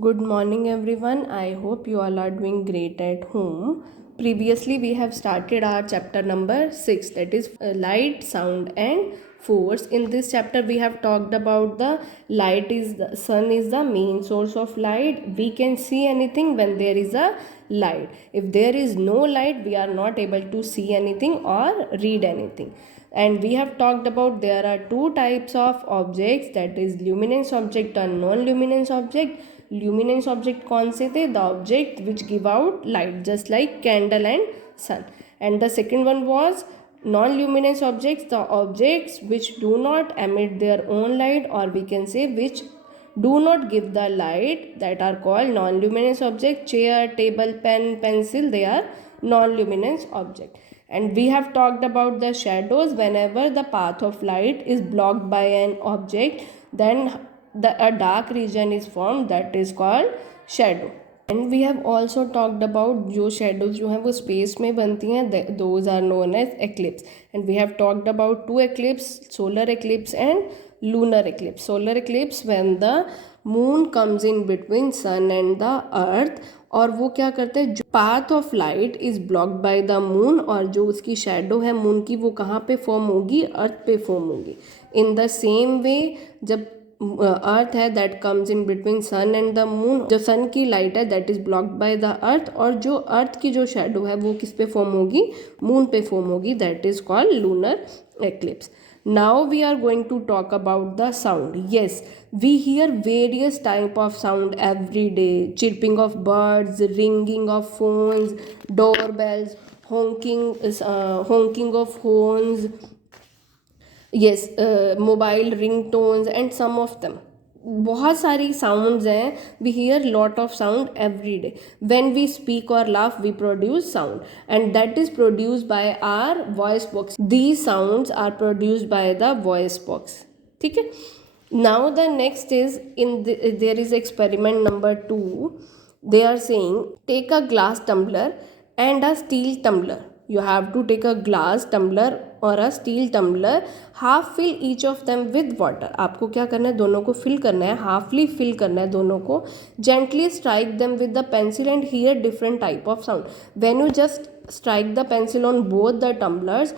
Good morning, everyone. I hope you all are doing great at home. Previously, we have started our chapter number 6, that is light, sound, and force. In this chapter, we have talked about the sun is the main source of light. We can see anything when there is a light. If there is no light, we are not able to see anything or read anything. And we have talked about there are two types of objects, that is luminous object and non-luminous object. Luminous object कौन से थे? The object which give out light, just like candle and sun. And the second one was non-luminous objects, the objects which do not emit their own light, or we can say which do not give the light, that are called non-luminous object. Chair, table, pen, pencil, they are non-luminous object. And we have talked about the shadows. Whenever the path of light is blocked by an object, then a dark region is formed, that is called shadow. And we have also talked about जो shadows जो हैं वो space में बनती हैं, those are known as eclipse. And we have talked about two eclipse, solar eclipse and lunar eclipse. Solar eclipse when the moon comes in between sun and the earth, और वो क्या करते हैं, जो path of light is blocked by the moon, और जो उसकी shadow है मून की वो कहाँ पे फॉर्म होगी? अर्थ पे फॉर्म होगी. इन द सेम वे जब अर्थ है that comes in between sun and the moon, जो सन की लाइट है that is blocked by the earth, और जो अर्थ की जो शेडो है वो किस पे फॉर्म होगी? मून पे फॉर्म होगी, that is called lunar eclipse. Now we are going to talk about the sound. Yes, we hear various type of sound every day: chirping of birds, ringing of phones, doorbells, honking of horns. Yes, mobile ringtones and some of them. बहुत सारी sounds हैं. We hear lot of sound every day. When we speak और laugh we produce sound, and that is produced by our voice box. These sounds are produced by the voice box. ठीक है. Now the next is in there is experiment number 2. They are saying take a glass tumbler and a steel tumbler. You have to take a glass tumbler और a steel tumbler, half fill each of them with water. आपको क्या करना है? दोनों को fill करना है, halfly fill करना है दोनों को. Gently strike them with the pencil and hear different type of sound. When you just strike the pencil on both the tumblers,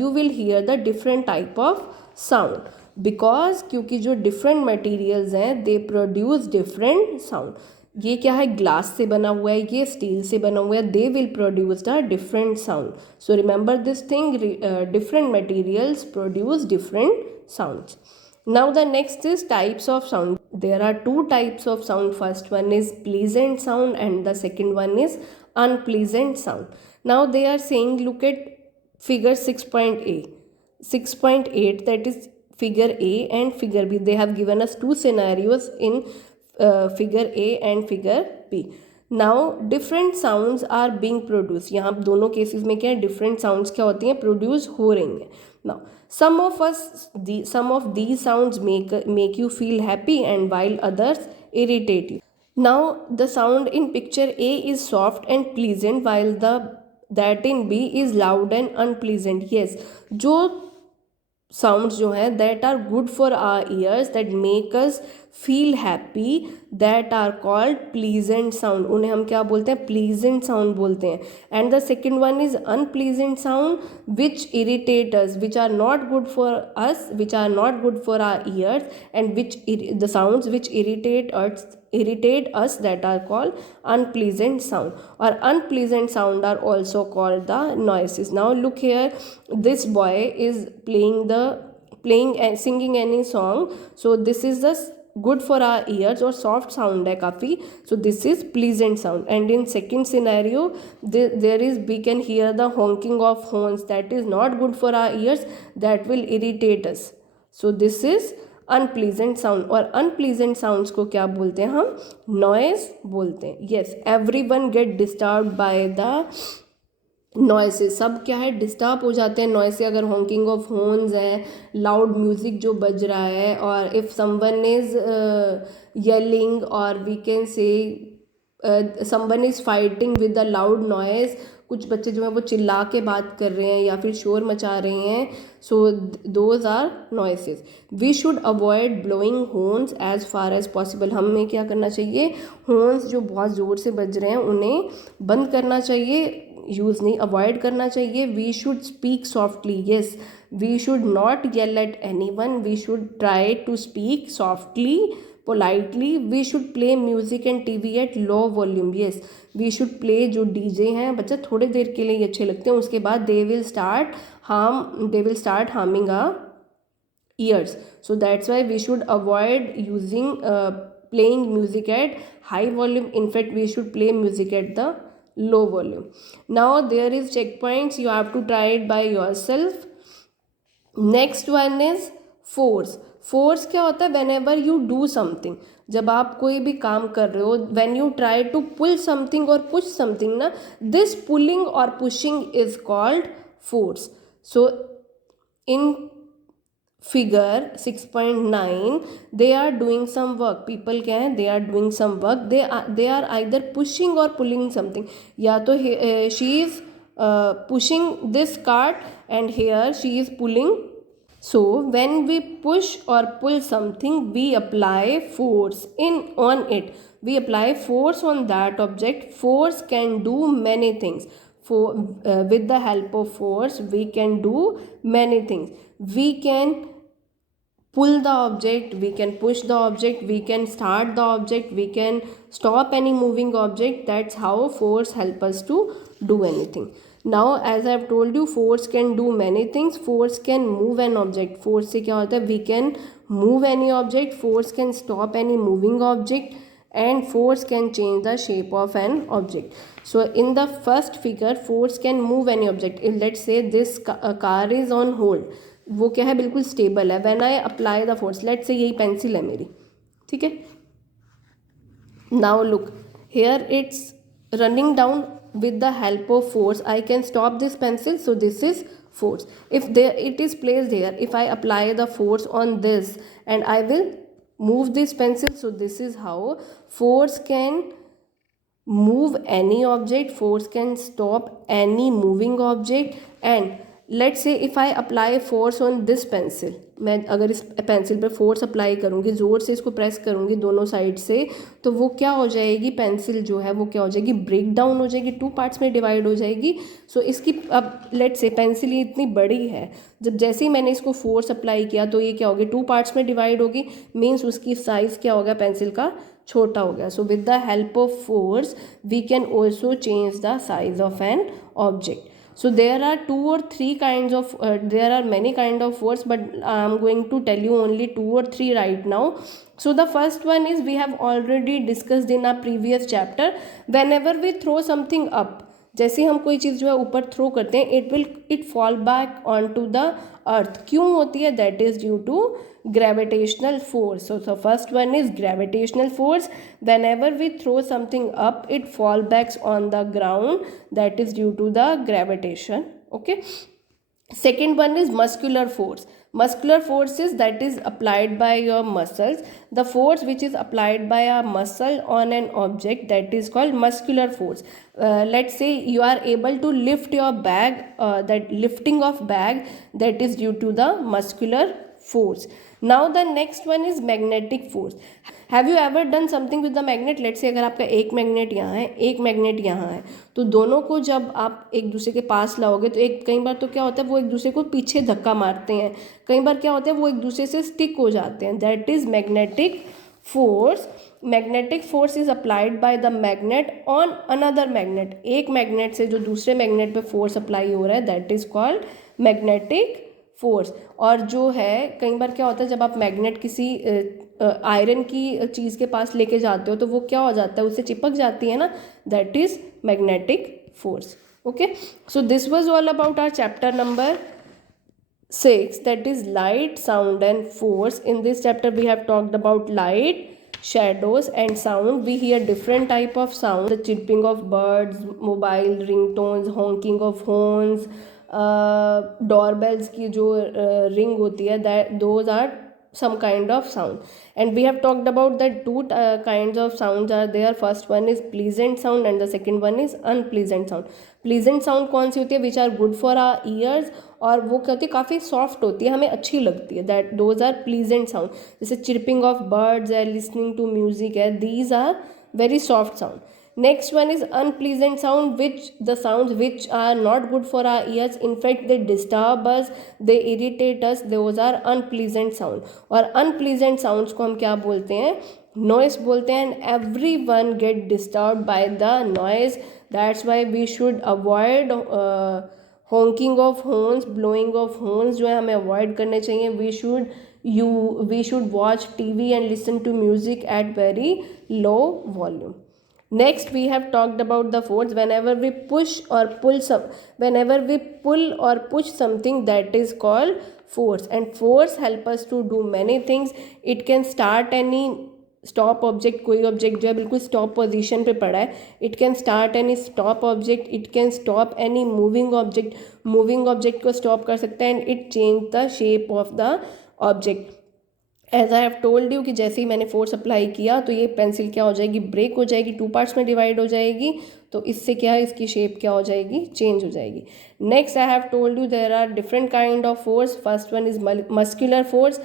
you will hear the different type of sound. Because क्योंकि जो different materials हैं they produce different sound. ये क्या है? Glass से बना हुआ है, ये स्टील से बना हुआ है. They will produce the different sound. So remember this thing, different materials produce different sounds. Now the next is types of sound. There are two types of sound. First one is pleasant sound and the second one is unpleasant sound. Now they are saying, look at figure 6.8, that is figure A and figure B. They have given us two scenarios in figure A and figure B. Now different sounds are being produced. यहाँ दोनों cases में क्या है? different sounds क्या होती हैं? Produce हो रही हैं. Now some of these sounds make you feel happy and while others irritate you. Now the sound in picture A is soft and pleasant while that in B is loud and unpleasant. Yes, जो sounds जो हैं that are good for our ears, that make us feel happy, that are called pleasant sound. उन्हें हम क्या बोलते हैं? Pleasant sound बोलते हैं. And the second one is unpleasant sound which irritate us, which are not good for us, which are not good for our ears, and which the sounds which irritate us, that are called unpleasant sound, or unpleasant sound are also called the noises. Now look here, this boy is playing and singing any song. So this is the good for our ears, or soft sound hai काफ़ी. So this is pleasant sound. And in second scenario, there is, we can hear the honking of horns, that is not good for our ears, that will irritate us. So this is unpleasant sound. और unpleasant sounds को क्या बोलते हैं? हम noise बोलते हैं. Yes, every one get disturb by the noises. सब क्या है? डिस्टर्ब हो जाते हैं नॉइस से. अगर हॉकिंग ऑफ हॉर्न्स है, लाउड म्यूजिक जो बज रहा है, और इफ़ समवन इज येलिंग, और we can say someone is fighting with a loud noise, कुछ बच्चे जो हैं वो चिल्ला के बात कर रहे हैं या फिर शोर मचा रहे हैं, so those are noises. We should avoid blowing horns as far as possible. हमें क्या करना चाहिए, हॉर्न्स जो बहुत ज़ोर से बज रहे हैं उन्हें बंद करना चाहिए, यूज़ नहीं, अवॉइड करना चाहिए. We should speak softly. Yes, we should not yell at any one. We should try to speak softly, politely. We should play music and TV at low volume. Yes, we should play. जो DJ हैं बच्चा थोड़े देर के लिए अच्छे लगते हैं, उसके बाद they will start harming our ears. So that's why we should avoid using playing music at high volume. In fact, we should play music at the low volume. Now there is checkpoints, you have to try it by yourself. Next one is force. Force क्या होता है, whenever you do something, जब आप कोई भी काम कर रहे हो, when you try to pull something और पुश समथिंग ना, दिस पुलिंग और pushing is called force. So in figure 6.9 they are doing some work. People क्या है, they are doing some work, they are either pushing और pulling something. या तो she is pushing this cart and here she is pulling. So when we push or pull something, we apply force on it. We apply force on that object. Force can do many things. With the help of force we can do many things. We can pull the object, we can push the object, we can start the object, we can stop any moving object. That's how force help us to do anything. Now as I have told you, force can do many things. Force can move an object. Force से क्या होता है, we can move any object. Force can stop any moving object and force can change the shape of an object. So in the first figure, force can move any object. Let's say this car is on hold. वो क्या है, बिल्कुल stable है. When I apply the force, let's say यही pencil है मेरी, ठीक है. Now look here, it's running down. with the help of force I can stop this pencil, so this is force. If there it is placed here, if I apply the force on this and I will move this pencil, so this is how force can move any object, force can stop any moving object. And let's say if I apply force on this pencil, मैं अगर इस pencil पर force apply करूँगी, ज़ोर से इसको press करूँगी दोनों साइड से, तो वो क्या हो जाएगी, पेंसिल जो है वो क्या हो जाएगी, ब्रेक डाउन हो जाएगी, 2 पार्ट्स में डिवाइड हो जाएगी. सो इसकी अब लेट्स से पेंसिल ये इतनी बड़ी है, जब जैसे ही मैंने इसको फोर्स अप्लाई किया तो ये क्या होगी, 2 पार्ट्स में डिवाइड होगी. मीन्स उसकी साइज़ क्या हो गया, पेंसिल का छोटा हो गया. So with the help of force we can also change the size of an object. So there are 2 or 3 kinds of there are many kind of force, but I am going to tell you only 2 or 3 right now. So the first one is, we have already discussed in our previous chapter. Whenever we throw something up, जैसे हम कोई चीज़ जो है ऊपर throw करते हैं, it fall back onto the earth. क्यों होती है, that is due to gravitational force. So first one is gravitational force. Whenever we throw something up, it fall backs on the ground, that is due to the gravitation. Okay. Second one is muscular force. Muscular force is that is applied by your muscles. The force which is applied by a muscle on an object, that is called muscular force. Let's say you are able to lift your bag, that lifting of bag, that is due to the muscular force. Now the next one is magnetic force. Have you ever done something with the magnet. Let's say अगर आपका एक magnet यहाँ है, एक magnet यहाँ है, तो दोनों को जब आप एक दूसरे के पास लाओगे तो कई बार तो क्या होता है, वो एक दूसरे को पीछे धक्का मारते हैं, कई बार क्या होता है वो एक दूसरे से स्टिक हो जाते हैं. That is magnetic force. Magnetic force is applied by the magnet on another magnet. एक मैग्नेट से जो दूसरे मैग्नेट पे फोर्स अप्लाई हो रहा है, that is called magnetic force. और जो है कई बार क्या होता है, जब आप मैग्नेट किसी आयरन की चीज़ के पास लेके जाते हो तो वो क्या हो जाता है, उससे चिपक जाती है ना, that is magnetic force. Okay, so this was all about our chapter number 6, that is light, sound and force. In this chapter we have talked about light, shadows and sound. We hear different type of sound, the chirping of birds, mobile ringtones, honking of horns, doorbells की जो ring होती है, that those are some kind of sound. And we have talked about that two kinds of sounds are there. First one is pleasant sound and the second one is unpleasant sound. Pleasant sound कौन सी होती है, which are good for our ears, और वो क्या होती है, काफ़ी सॉफ्ट होती है, हमें अच्छी लगती है, that those are pleasant sound. जैसे चिरपिंग ऑफ बर्ड्स है, लिसनिंग टू म्यूजिक है, these are very soft sound. Next one is unpleasant sound, which the sounds which are not good for our ears, in fact they disturb us, they irritate us, those are unpleasant sound. और unpleasant sounds को हम क्या बोलते हैं, noise बोलते हैं. And everyone get disturbed by the noise. That's why we should avoid honking of horns, blowing of horns जो है हमें avoid करने चाहिए. We should watch TV and listen to music at very low volume. Next we have talked about the force. Whenever we pull or push something, that is called force. And force help us to do many things. It can start any stop object, कोई object जो है बिल्कुल stop position पे पड़ा है, it can start any stop object, it can stop any moving object, moving object को stop कर सकता है. And it change the shape of the object. As I have told you कि जैसे ही मैंने फोर्स अप्लाई किया तो ये पेंसिल क्या हो जाएगी, ब्रेक हो जाएगी, टू पार्ट्स में डिवाइड हो जाएगी. तो इससे क्या है, इसकी शेप क्या हो जाएगी, चेंज हो जाएगी. Next I have told you there are different kind of force. First one is muscular force,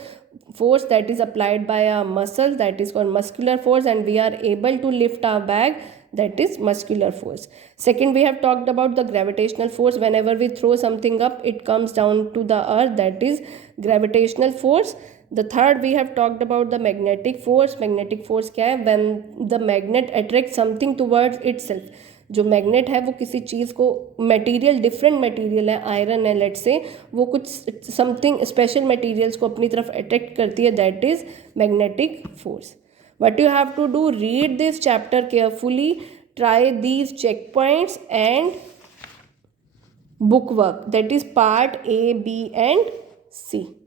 force that is applied by a muscle, that is called muscular force, and we are able to lift our bag, that is muscular force. Second, we have talked about the gravitational force. Whenever we throw something up, it comes down to the earth, that is gravitational force. The third, we have talked about the magnetic force. Magnetic force क्या है, when the magnet attracts something towards itself. जो magnet है वो किसी चीज़ को, material different material है, iron है let's say, वो कुछ समथिंग स्पेशल मटेरियल्स को अपनी तरफ अट्रैक्ट करती है, that is magnetic force. What you have to do, read this chapter carefully, try these check points and book work, that is part A, B and C.